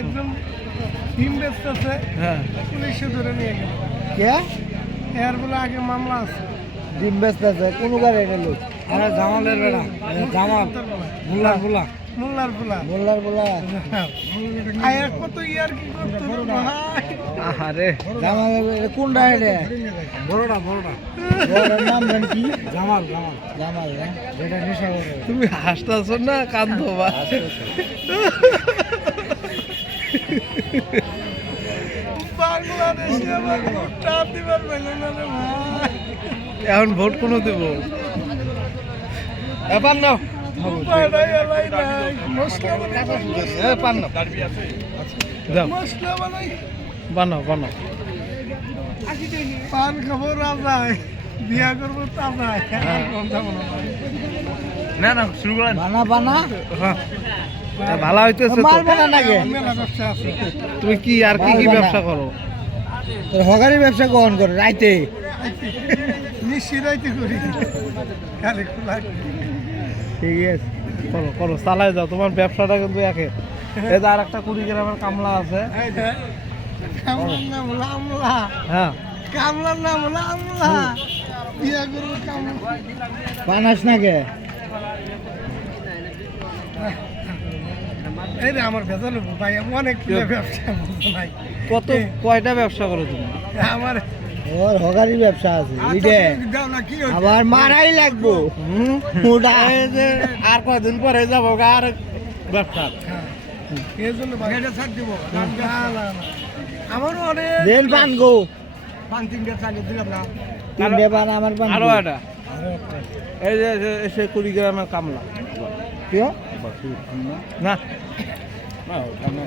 একজন ডিম বেচতেছে, হ্যাঁ পুলিশে ধরে নিয়ে গেল। কে এর বলে আগে মামলা আছে। ডিম বেচতেছে কোন গাড়ি এটা লোক? আরে জামালের বেড়া জামাল মোল্লার পোলা মোল্লার পোলা। মোল্লার বলা আয়া কত ইয়ার কি করতো ভাই। আরে জামাল কোন গাড়ি? বড়টা ওর নাম জানি কি? জামাল জামাল না? যেটা নেশা করে তুমি হাসতেছো না কান্দো বা? বাংলাদেশে আমার ভোটটা দিবার পাইল না রে ভাই। এখন ভোট কোনো দেব এবার নাও উপায় এলাই নাই। মশলা পান নাও দাও মশলা বানাই বানাও পান খাবো রাজায়, বিয়া করবো তাজায়। না শুরু করেন বানা ভালো হইতেছে তো মারবে না নাকি? মেলা ব্যবসা আছে। তুমি কি আর কি কি ব্যবসা করো? তোর হগারি ব্যবসা গ্রহণ করে রাইতে নিশ্চিরাইতে করি খালি খোলা ঠিক আছে করো চালাই যাও, তোমার ব্যবসাটা কিন্তু একে। এই যে আর একটা কুড়িগ্রামের কামলা আছে। কামলার নাম হলো আমলা। হ্যাঁ কামলার নাম হলো আমলা। বিয়া করবো কামলা। বানাস না কে? এই রে আমার ভেজাল ভাই, অনেক ব্যবসা বুঝো নাই। কয়টা ব্যবসা করো তুমি? আমার ওর হগারি ব্যবসা আছে আচ্ছা, ইডে তুমি দাও না কি হয়েছে? আবার মারাই লাগবো ওটা এই যে আর কয়দিন পরে যাবো গা আর ব্যবসা। এই জন্য ভাই এটা ছাড় দিব না, না। আমারও অনেক দেন পান গো পান তিনটা চালিয়ে দিলাম না। তিনটে পান আমার পান আরো দিন। একটা এই যে সে কুড়িগ্রামের কামলা কেউ? না ওটা না